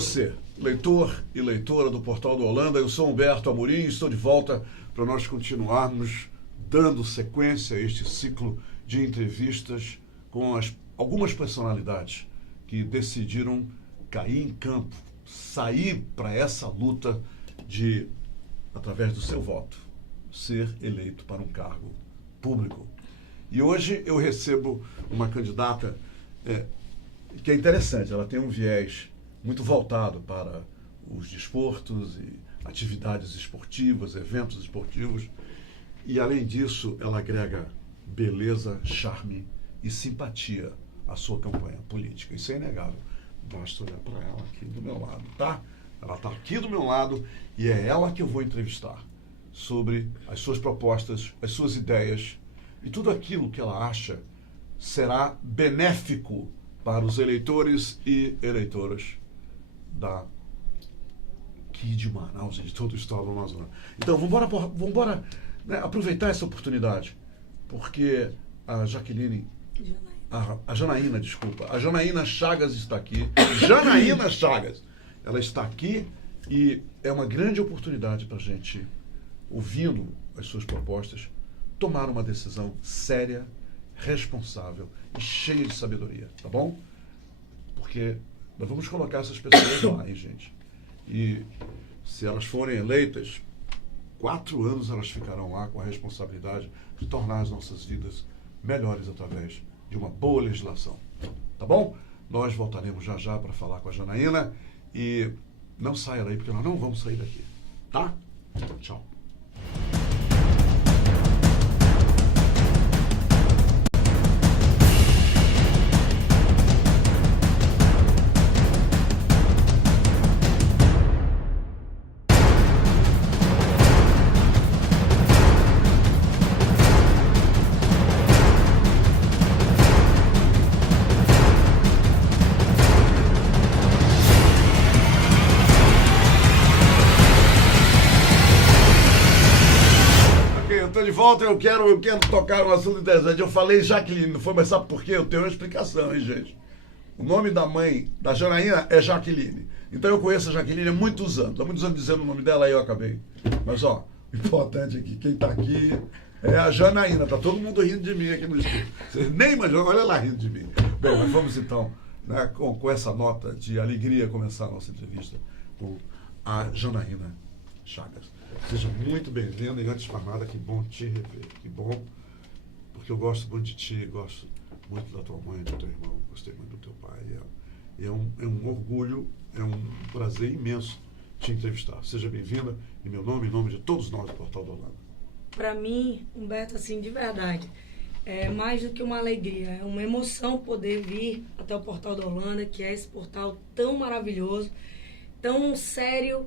você, leitor e leitora do Portal do Holanda. Eu sou Humberto Amorim e estou de volta para nós continuarmos dando sequência a este ciclo de entrevistas com algumas personalidades que decidiram cair em campo, sair para essa luta de, através do seu voto, ser eleito para um cargo público. E hoje eu recebo uma candidata que é interessante, ela tem um viés muito voltado para os desportos e atividades esportivas, eventos esportivos, e além disso ela agrega beleza, charme e simpatia à sua campanha política. Isso é inegável. Basta olhar para ela aqui do meu lado, tá? Ela está aqui do meu lado e é ela que eu vou entrevistar sobre as suas propostas, as suas ideias e tudo aquilo que ela acha será benéfico para os eleitores e eleitoras daqui de Manaus e de todo o estado do Amazonas. Então, vamos aproveitar essa oportunidade, porque a Janaína Chagas está aqui. Janaína Chagas, ela está aqui e é uma grande oportunidade para a gente, ouvindo as suas propostas, tomar uma decisão séria, responsável e cheia de sabedoria, tá bom? Porque nós vamos colocar essas pessoas lá, hein, gente? E se elas forem eleitas, 4 anos elas ficarão lá com a responsabilidade de tornar as nossas vidas melhores através de uma boa legislação, tá bom? Nós voltaremos já já para falar com a Janaína e não saia daí, porque nós não vamos sair daqui, tá? Tchau. De volta, eu quero tocar um assunto interessante. Eu falei Jaqueline, não foi, mas sabe por quê? Eu tenho uma explicação, hein, gente? O nome da mãe da Janaína é Jaqueline. Então eu conheço a Jaqueline há muitos anos. Há muitos anos dizendo o nome dela e eu acabei. Mas, ó, o importante aqui, quem tá aqui é a Janaína. Tá todo mundo rindo de mim aqui no estúdio. Vocês nem imaginam, olha lá rindo de mim. Bem, mas vamos então, né, com essa nota de alegria, começar a nossa entrevista com a Janaína Chagas. Seja muito bem-vindo e antes de mais nada, que bom te rever, que bom, porque eu gosto muito de ti, gosto muito da tua mãe, do teu irmão, gostei muito do teu pai. É um orgulho, é um prazer imenso te entrevistar. Seja bem-vinda em meu nome, em nome de todos nós do Portal do Holanda. Para mim, Humberto, assim, de verdade, é mais do que uma alegria, é uma emoção poder vir até o Portal do Holanda, que é esse portal tão maravilhoso, tão sério,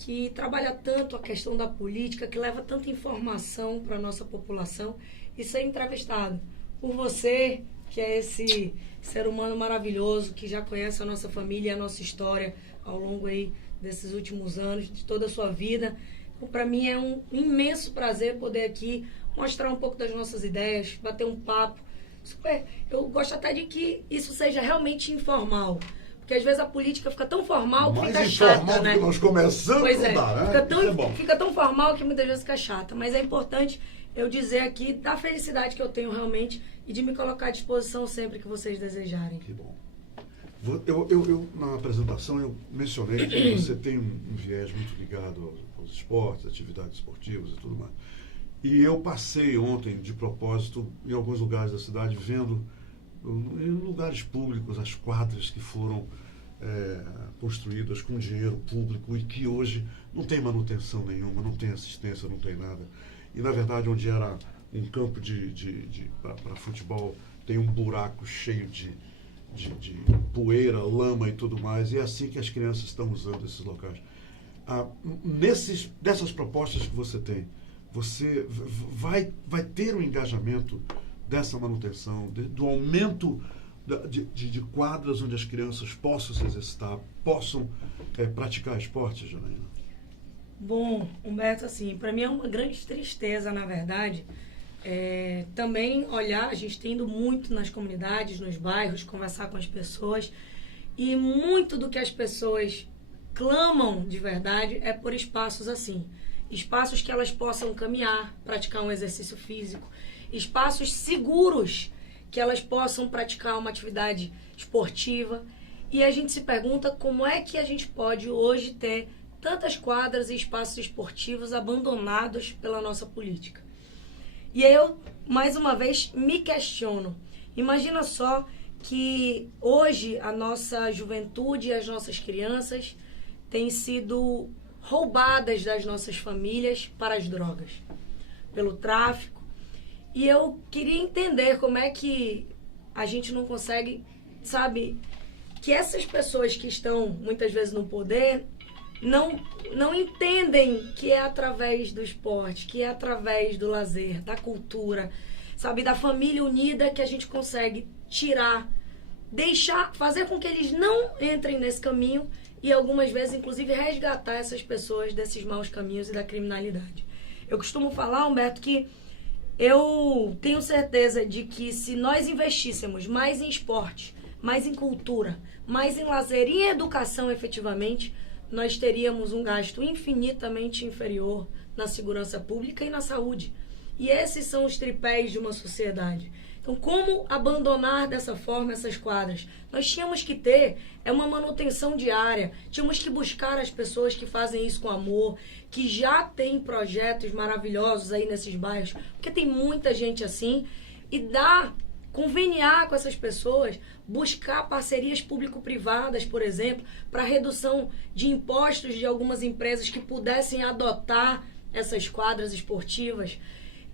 que trabalha tanto a questão da política, que leva tanta informação para a nossa população, e ser entrevistado por você, que é esse ser humano maravilhoso, que já conhece a nossa família e a nossa história ao longo aí desses últimos anos, de toda a sua vida. Então, para mim é um imenso prazer poder aqui mostrar um pouco das nossas ideias, bater um papo. Eu gosto até de que isso seja realmente informal. Porque às vezes a política fica tão formal que fica chata, né? Mais informal que nós começamos pois é, a dar, né? Fica tão formal que muitas vezes fica chata. Mas é importante eu dizer aqui da felicidade que eu tenho realmente e de me colocar à disposição sempre que vocês desejarem. Que bom. Eu na apresentação, eu mencionei que você tem um viés muito ligado aos esportes, atividades esportivas e tudo mais. E eu passei ontem, de propósito, em alguns lugares da cidade, vendo em lugares públicos as quadras que foram construídas com dinheiro público e que hoje não tem manutenção nenhuma, não tem assistência, não tem nada. E na verdade onde era um campo para futebol tem um buraco cheio de poeira, lama e tudo mais, e é assim que as crianças estão usando esses locais. Dessas propostas que você tem, você vai ter um engajamento dessa manutenção, do aumento de quadras onde as crianças possam se exercitar, possam praticar esporte, Janaína? Bom, Humberto, assim, para mim é uma grande tristeza, na verdade, também olhar, a gente tem ido muito nas comunidades, nos bairros, conversar com as pessoas, E muito do que as pessoas clamam de verdade é por espaços assim. Espaços que elas possam caminhar, praticar um exercício físico. Espaços seguros que elas possam praticar uma atividade esportiva. E a gente se pergunta como é que a gente pode hoje ter tantas quadras e espaços esportivos abandonados pela nossa política. E aí eu, mais uma vez, me questiono. Imagina só que hoje a nossa juventude e as nossas crianças têm sido roubadas das nossas famílias para as drogas, pelo tráfico. E eu queria entender como é que a gente não consegue, sabe, que essas pessoas que estão muitas vezes no poder não entendem que é através do esporte, que é através do lazer, da cultura, sabe, da família unida que a gente consegue tirar, deixar, fazer com que eles não entrem nesse caminho e algumas vezes, inclusive, resgatar essas pessoas desses maus caminhos e da criminalidade. Eu costumo falar, Humberto, que eu tenho certeza de que se nós investíssemos mais em esporte, mais em cultura, mais em lazer e em educação efetivamente, nós teríamos um gasto infinitamente inferior na segurança pública e na saúde. E esses são os tripés de uma sociedade. Então, como abandonar dessa forma essas quadras? Nós tínhamos que ter uma manutenção diária, tínhamos que buscar as pessoas que fazem isso com amor, que já têm projetos maravilhosos aí nesses bairros, porque tem muita gente assim, e conveniar com essas pessoas, buscar parcerias público-privadas, por exemplo, para redução de impostos de algumas empresas que pudessem adotar essas quadras esportivas.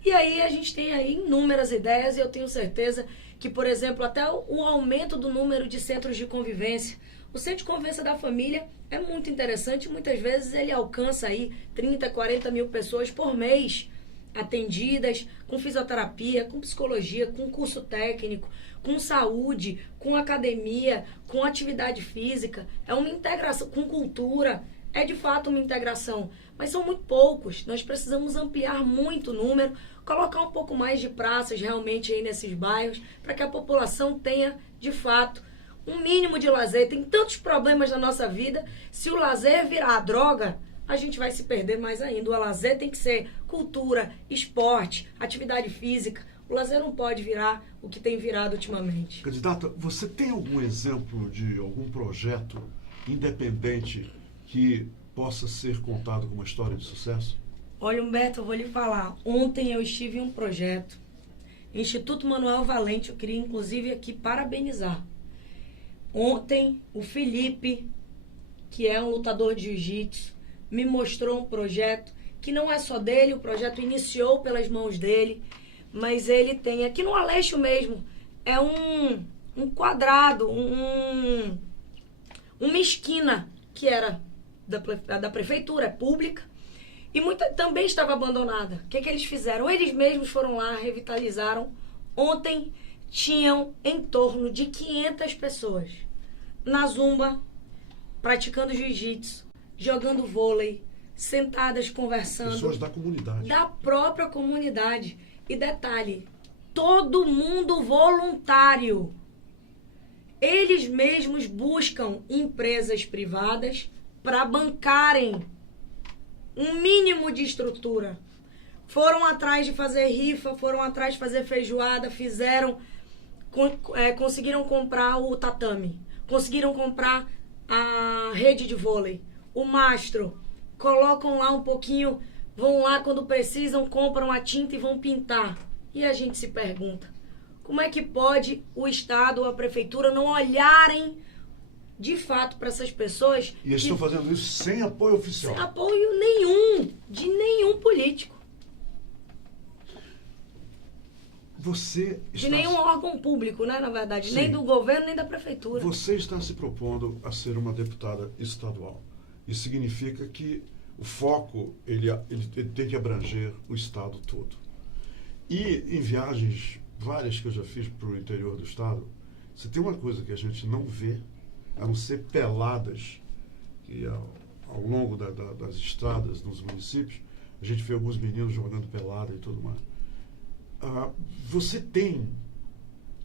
E aí a gente tem aí inúmeras ideias e eu tenho certeza que, por exemplo, até o aumento do número de centros de convivência. O centro de convivência da família é muito interessante, muitas vezes ele alcança aí 30, 40 mil pessoas por mês atendidas, com fisioterapia, com psicologia, com curso técnico, com saúde, com academia, com atividade física. É uma integração, com cultura, é de fato uma integração. Mas são muito poucos, nós precisamos ampliar muito o número, colocar um pouco mais de praças realmente aí nesses bairros, para que a população tenha, de fato, um mínimo de lazer. Tem tantos problemas na nossa vida, se o lazer virar a droga, a gente vai se perder mais ainda. O lazer tem que ser cultura, esporte, atividade física. O lazer não pode virar o que tem virado ultimamente. Candidata, você tem algum exemplo de algum projeto independente que possa ser contado como uma história de sucesso? Olha, Humberto, eu vou lhe falar. Ontem eu estive em um projeto, Instituto Manuel Valente, eu queria inclusive aqui parabenizar. Ontem, o Felipe, que é um lutador de jiu-jitsu, me mostrou um projeto que não é só dele, o projeto iniciou pelas mãos dele, mas ele tem, aqui no Aleixo mesmo, é um quadrado, uma esquina que era da prefeitura, é pública, e também estava abandonada. O que eles fizeram? Eles mesmos foram lá, revitalizaram. Ontem tinham em torno de 500 pessoas na zumba, praticando jiu-jitsu, jogando vôlei, sentadas conversando. Pessoas da comunidade. Da própria comunidade. E detalhe, todo mundo voluntário. Eles mesmos buscam empresas privadas para bancarem um mínimo de estrutura. Foram atrás de fazer rifa, foram atrás de fazer feijoada, conseguiram comprar o tatame, conseguiram comprar a rede de vôlei, o mastro, colocam lá um pouquinho, vão lá quando precisam, compram a tinta e vão pintar. E a gente se pergunta, como é que pode o Estado ou a Prefeitura não olharem de fato para essas pessoas? E eles estão fazendo isso sem apoio oficial. Sem apoio nenhum, de nenhum político. De nenhum órgão público, né, na verdade. Sim. Nem do governo, nem da prefeitura. Você está se propondo a ser uma deputada estadual. Isso significa que o foco ele tem que abranger o estado todo. E em viagens várias que eu já fiz para o interior do estado, se tem uma coisa que a gente não vê, a não ser peladas, que ao longo das estradas nos municípios, a gente vê alguns meninos jogando pelada e tudo mais. Você tem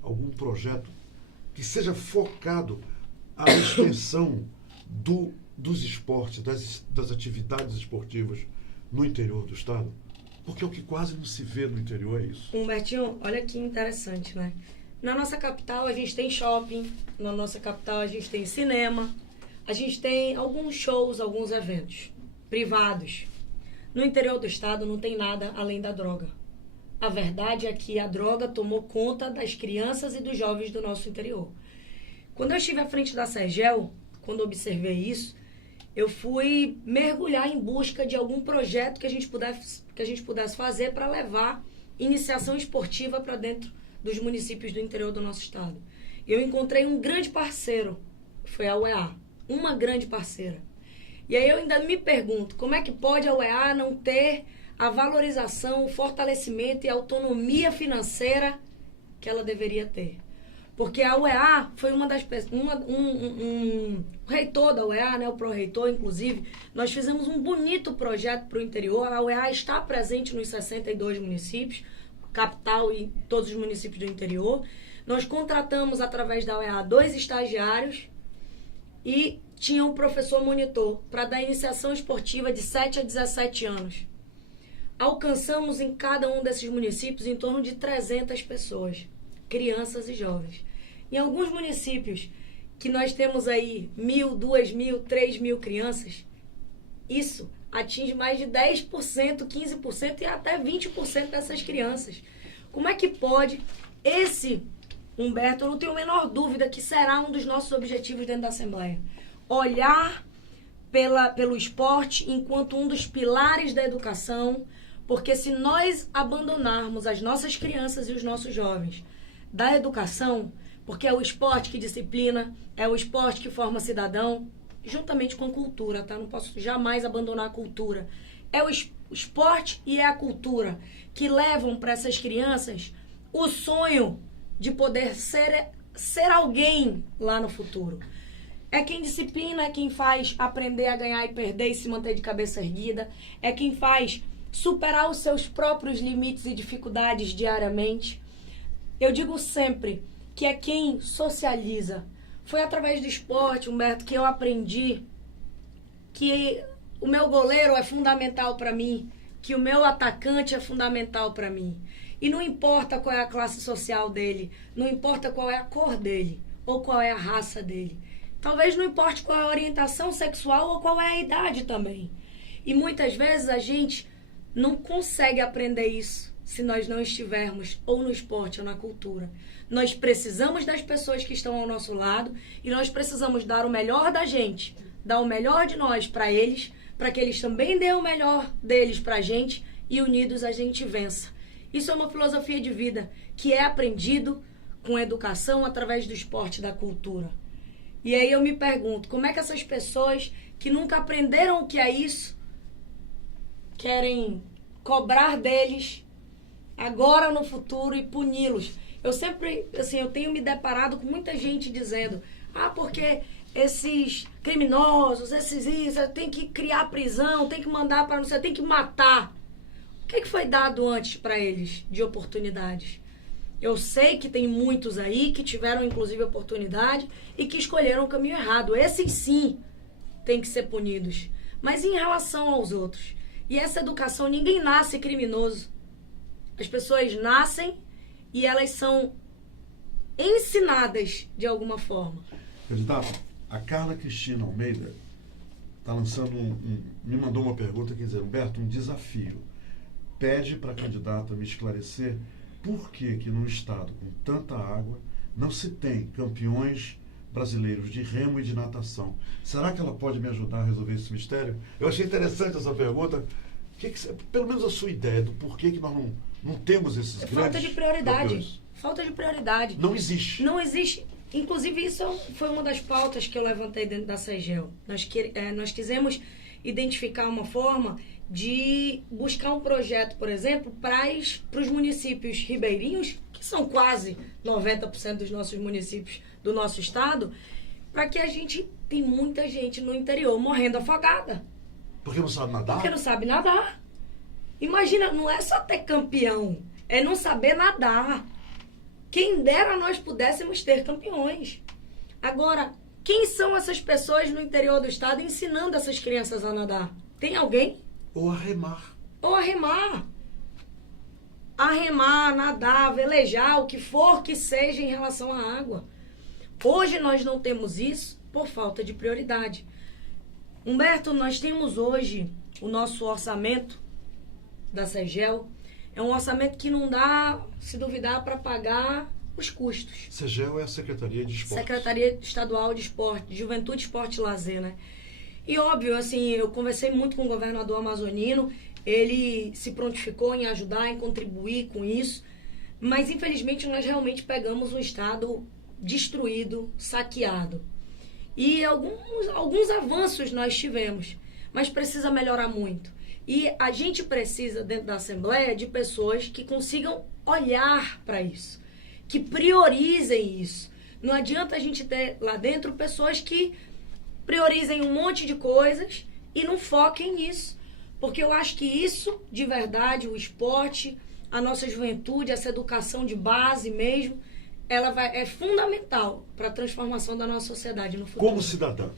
algum projeto que seja focado a extensão dos esportes, das atividades esportivas no interior do estado? Porque o que quase não se vê no interior é isso. Humbertinho, olha que interessante, né? Na nossa capital a gente tem shopping, na nossa capital a gente tem cinema, a gente tem alguns shows, alguns eventos privados. No interior do estado não tem nada além da droga. A verdade é que a droga tomou conta das crianças e dos jovens do nosso interior. Quando eu estive à frente da Sergel, quando observei isso, eu fui mergulhar em busca de algum projeto que a gente pudesse fazer para levar iniciação esportiva para dentro dos municípios do interior do nosso estado. Eu encontrei um grande parceiro, foi a UEA, uma grande parceira. E aí eu ainda me pergunto, como é que pode a UEA não ter a valorização, o fortalecimento e a autonomia financeira que ela deveria ter? Porque a UEA foi uma das pessoas, o reitor da UEA, né, o pró-reitor, inclusive, nós fizemos um bonito projeto para o interior. A UEA está presente nos 62 municípios, capital e todos os municípios do interior. Nós contratamos, através da UEA, 2 estagiários e tinha um professor monitor para dar iniciação esportiva de 7 a 17 anos. Alcançamos em cada um desses municípios em torno de 300 pessoas, crianças e jovens. Em alguns municípios que nós temos aí 1.000, 2.000, 3.000 crianças, isso atinge mais de 10%, 15% e até 20% dessas crianças. Como é que pode esse, Humberto, eu não tenho a menor dúvida que será um dos nossos objetivos dentro da Assembleia. Olhar pelo esporte enquanto um dos pilares da educação, porque se nós abandonarmos as nossas crianças e os nossos jovens da educação, porque é o esporte que disciplina, é o esporte que forma cidadão, juntamente com cultura, tá? Não posso jamais abandonar a cultura. É o esporte e é a cultura que levam para essas crianças o sonho de poder ser alguém lá no futuro. É quem disciplina, é quem faz aprender a ganhar e perder e se manter de cabeça erguida, é quem faz superar os seus próprios limites e dificuldades diariamente. Eu digo sempre que é quem socializa. Foi através do esporte, Humberto, que eu aprendi que o meu goleiro é fundamental para mim, que o meu atacante é fundamental para mim. E não importa qual é a classe social dele, não importa qual é a cor dele, ou qual é a raça dele. Talvez não importe qual é a orientação sexual ou qual é a idade também. E muitas vezes a gente não consegue aprender isso se nós não estivermos ou no esporte ou na cultura. Nós precisamos das pessoas que estão ao nosso lado e nós precisamos dar o melhor da gente, dar o melhor de nós para eles, para que eles também dêem o melhor deles para a gente e unidos a gente vença. Isso é uma filosofia de vida que é aprendido com a educação através do esporte e da cultura. E aí eu me pergunto, como é que essas pessoas que nunca aprenderam o que é isso, querem cobrar deles agora no futuro e puni-los? Eu sempre, assim, eu tenho me deparado com muita gente dizendo, porque esses criminosos, isso, tem que criar prisão, tem que mandar para não sei, tem que matar. O que foi dado antes para eles de oportunidades? Eu sei que tem muitos aí que tiveram, inclusive, oportunidade e que escolheram o caminho errado. Esses, sim, têm que ser punidos. Mas em relação aos outros? E essa educação, ninguém nasce criminoso. As pessoas nascem e elas são ensinadas de alguma forma. Candidato, a Carla Cristina Almeida está lançando me mandou uma pergunta, quer dizer, Humberto, um desafio. Pede para a candidata me esclarecer por que num estado com tanta água não se tem campeões brasileiros de remo e de natação. Será que ela pode me ajudar a resolver esse mistério? Eu achei interessante essa pergunta. Pelo menos a sua ideia do porquê que nós não temos esses grandes Falta de prioridade. campeões. Falta de prioridade. Não existe. Não existe. Inclusive, isso foi uma das pautas que eu levantei dentro da Sergel. Nós quisemos identificar uma forma de buscar um projeto, por exemplo, para os municípios ribeirinhos, que são quase 90% dos nossos municípios do nosso estado, para que a gente tem muita gente no interior morrendo afogada. Porque não sabe nadar? Porque não sabe nadar. Imagina, não é só ter campeão, é não saber nadar. Quem dera nós pudéssemos ter campeões. Agora, Quem são essas pessoas no interior do estado ensinando essas crianças a nadar? Tem alguém? Ou a remar. Ou a remar. A remar, nadar, velejar, o que for que seja em relação à água. Hoje nós não temos isso por falta de prioridade. Humberto, nós temos hoje o nosso orçamento da SEGEL. É um orçamento que não dá, se duvidar, para pagar os custos. SEGEL é a Secretaria de Esportes. Secretaria Estadual de Esporte, de Juventude, Esporte e Lazer, né? E óbvio, assim, eu conversei muito com o governador amazonino, ele se prontificou em ajudar, em contribuir com isso, mas infelizmente nós realmente pegamos um estado destruído, saqueado. E alguns avanços nós tivemos, mas precisa melhorar muito. E a gente precisa, dentro da Assembleia, de pessoas que consigam olhar para isso, que priorizem isso. Não adianta a gente ter lá dentro pessoas que priorizem um monte de coisas e não foquem nisso. Porque eu acho que isso, de verdade, o esporte, a nossa juventude, essa educação de base mesmo, é fundamental para a transformação da nossa sociedade no futuro. Como cidadã,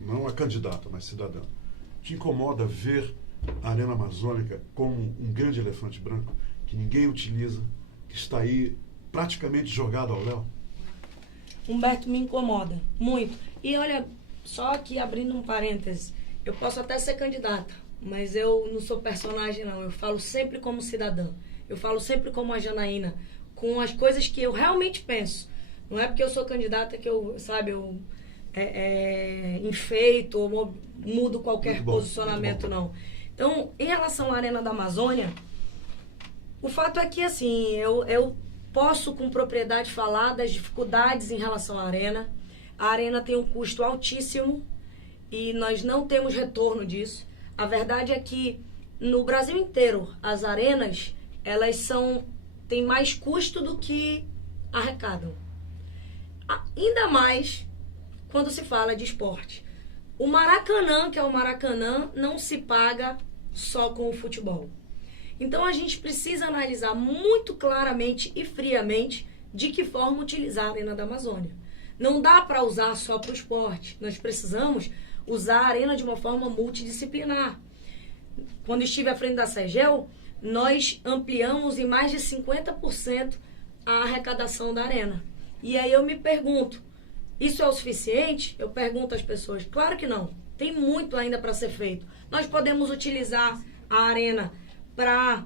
não a candidata, mas cidadã, te incomoda ver a Arena Amazônica como um grande elefante branco que ninguém utiliza, que está aí praticamente jogado ao léu? Humberto, me incomoda muito. E olha, só aqui abrindo um parêntese, eu posso até ser candidata, mas eu não sou personagem não, eu falo sempre como cidadã, eu falo sempre como a Janaína, com as coisas que eu realmente penso. Não é porque eu sou candidata que eu, enfeito ou mudo qualquer posicionamento, não. Então, em relação à Arena da Amazônia, o fato é que, assim, eu posso com propriedade falar das dificuldades em relação à Arena. A Arena tem um custo altíssimo e nós não temos retorno disso. A verdade é que no Brasil inteiro, as arenas, elas têm mais custo do que arrecadam. Ainda mais quando se fala de esporte. O Maracanã, que é o Maracanã, não se paga só com o futebol. Então a gente precisa analisar muito claramente e friamente de que forma utilizar a Arena da Amazônia. Não dá para usar só para o esporte. Nós precisamos usar a Arena de uma forma multidisciplinar. Quando estive à frente da SEGEL, nós ampliamos em mais de 50% a arrecadação da Arena. E aí eu me pergunto, isso é o suficiente? Eu pergunto às pessoas, claro que não. Tem muito ainda para ser feito. Nós podemos utilizar a Arena para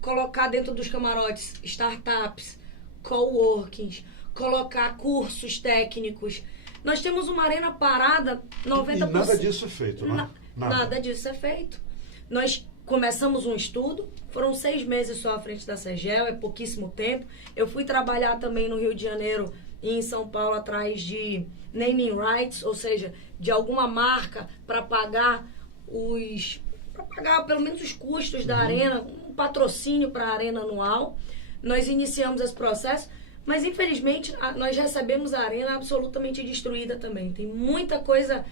colocar dentro dos camarotes startups, coworkings, colocar cursos técnicos. Nós temos uma arena parada 90%. E nada disso é feito, né? Nada disso é feito. Nós começamos um estudo, foram 6 meses só à frente da SEGEL, é pouquíssimo tempo. Eu fui trabalhar também no Rio de Janeiro e em São Paulo atrás de naming rights, ou seja, de alguma marca para pagar pelo menos os custos da arena, um patrocínio para a arena anual. Nós iniciamos esse processo, mas infelizmente nós recebemos a arena absolutamente destruída também. Tem muita coisa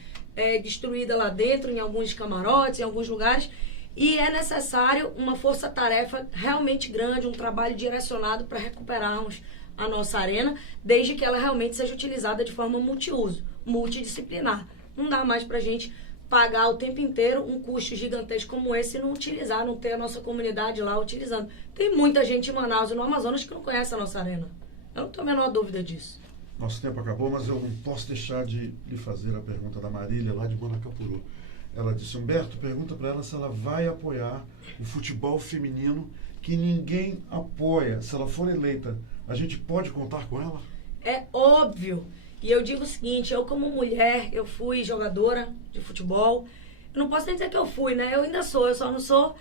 destruída lá dentro, em alguns camarotes, em alguns lugares, e é necessário uma força-tarefa realmente grande, um trabalho direcionado para recuperarmos a nossa arena, desde que ela realmente seja utilizada de forma multiuso, multidisciplinar. Não dá mais para a gente pagar o tempo inteiro um custo gigantesco como esse e não utilizar, não ter a nossa comunidade lá utilizando. Tem muita gente em Manaus e no Amazonas que não conhece a nossa arena. Eu não tenho a menor dúvida disso. Nosso tempo acabou, mas eu não posso deixar de lhe fazer a pergunta da Marília, lá de Manacapuru. Ela disse, Humberto, pergunta para ela se ela vai apoiar o futebol feminino que ninguém apoia. Se ela for eleita, a gente pode contar com ela? É óbvio. E eu digo o seguinte, eu como mulher, eu fui jogadora de futebol. Eu não posso nem dizer que eu fui, né? Eu ainda sou, eu só não sou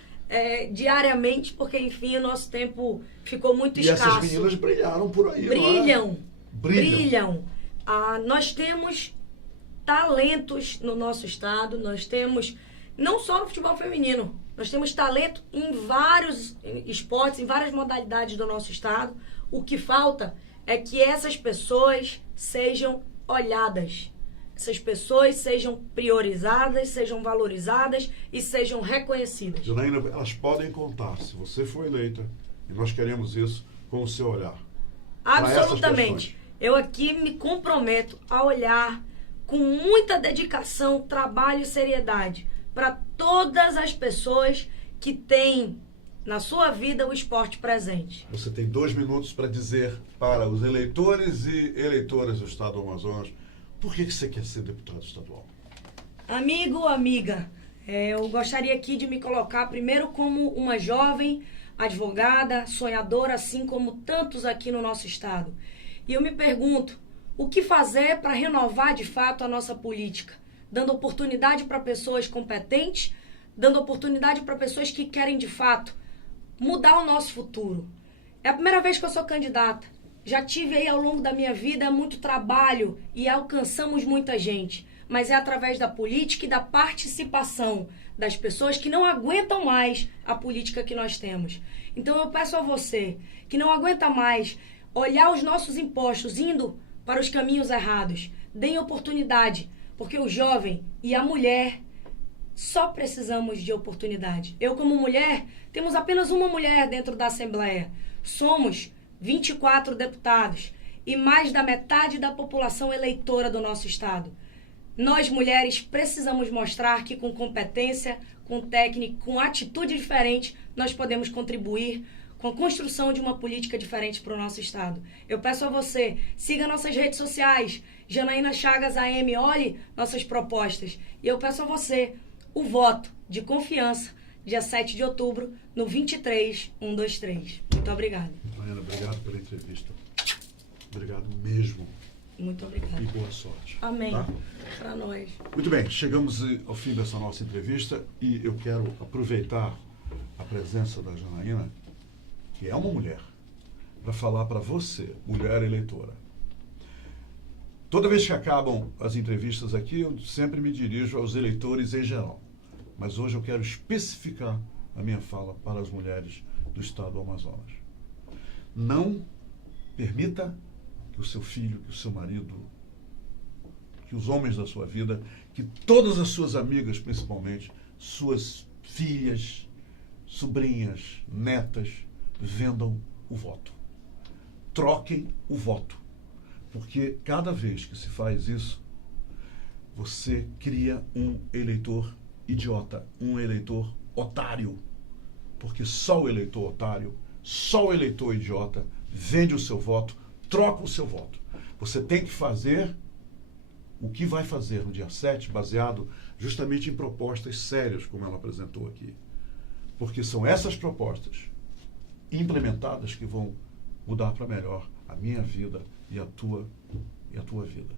diariamente, porque, enfim, o nosso tempo ficou muito escasso. E essas meninas brilharam por aí, Brilham. Não é? Brilham. Nós temos talentos no nosso estado, nós temos, não só no futebol feminino, nós temos talento em vários esportes, em várias modalidades do nosso estado. O que falta é que essas pessoas sejam olhadas, essas pessoas sejam priorizadas, sejam valorizadas e sejam reconhecidas. Janaína, elas podem contar, se você for eleita, e nós queremos isso, com o seu olhar. Absolutamente. Eu aqui me comprometo a olhar com muita dedicação, trabalho e seriedade para todas as pessoas que têm na sua vida o esporte presente. Você tem 2 minutos para dizer para os eleitores e eleitoras do Estado do Amazonas por que você quer ser deputado estadual. Amigo, amiga, eu gostaria aqui de me colocar primeiro como uma jovem advogada, sonhadora, assim como tantos aqui no nosso estado. E eu me pergunto, o que fazer para renovar de fato a nossa política? Dando oportunidade para pessoas competentes, dando oportunidade para pessoas que querem de fato mudar o nosso futuro. É a primeira vez que eu sou candidata. Já tive aí ao longo da minha vida muito trabalho e alcançamos muita gente. Mas é através da política e da participação das pessoas que não aguentam mais a política que nós temos. Então eu peço a você que não aguenta mais olhar os nossos impostos indo para os caminhos errados. Deem oportunidade, porque o jovem e a mulher só precisamos de oportunidade. Eu, como mulher, temos apenas uma mulher dentro da Assembleia. Somos 24 deputados e mais da metade da população eleitora do nosso estado. Nós, mulheres, precisamos mostrar que com competência, com técnica, com atitude diferente, nós podemos contribuir com a construção de uma política diferente para o nosso estado. Eu peço a você, siga nossas redes sociais, Janaína Chagas AM, olhe nossas propostas. E eu peço a você o voto de confiança, dia 7 de outubro, no 23123. Muito obrigada. Janaína, obrigado pela entrevista. Obrigado mesmo. Muito obrigada. E boa sorte. Amém. Tá? Para nós. Muito bem, chegamos ao fim dessa nossa entrevista e eu quero aproveitar a presença da Janaína, que é uma mulher, para falar para você, mulher eleitora. Toda vez que acabam as entrevistas aqui, eu sempre me dirijo aos eleitores em geral. Mas hoje eu quero especificar a minha fala para as mulheres do estado do Amazonas. Não permita que o seu filho, que o seu marido, que os homens da sua vida, que todas as suas amigas, principalmente, suas filhas, sobrinhas, netas, vendam o voto. Troquem o voto. Porque cada vez que se faz isso, você cria um eleitor idiota, um eleitor otário. Porque só o eleitor otário, só o eleitor idiota vende o seu voto, troca o seu voto. Você tem que fazer o que vai fazer no dia 7, baseado justamente em propostas sérias, como ela apresentou aqui. Porque são essas propostas implementadas que vão mudar para melhor a minha vida e a tua vida.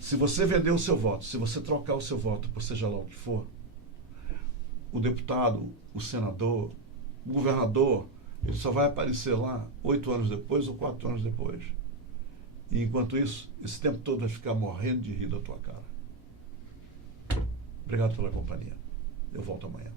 Se você vender o seu voto, se você trocar o seu voto, por seja lá o que for, o deputado, o senador, o governador, ele só vai aparecer lá 8 anos depois ou 4 anos depois. E enquanto isso, esse tempo todo vai ficar morrendo de rir da tua cara. Obrigado pela companhia. Eu volto amanhã.